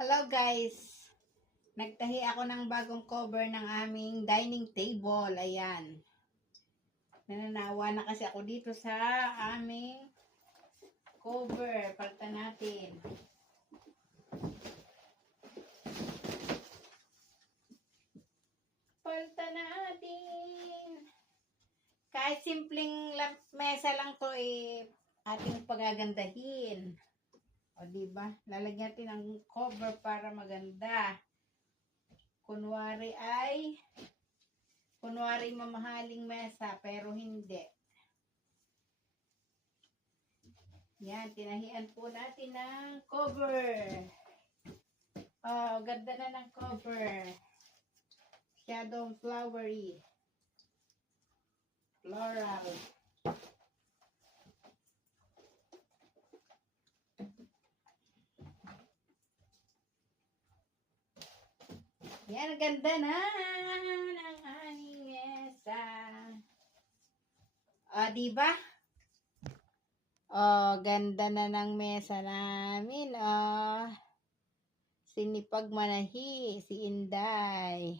Hello guys! Nagtahi ako ng bagong cover ng aming dining table. Ayan. Nananawa na kasi ako dito sa aming cover. Palitan natin. Palitan natin. Kahit simpleng mesa lang to ating pagagandahin. O diba? Lalagyan natin ng cover para maganda. Kunwari mamahaling mesa, pero hindi. Yan, tinahian po natin ng cover. Oh, ganda na ng cover. Masyadong flowery. Floral. Yan, ganda na ng aming mesa. Diba? Ganda na ng mesa namin. Sinipag manahi, si Inday.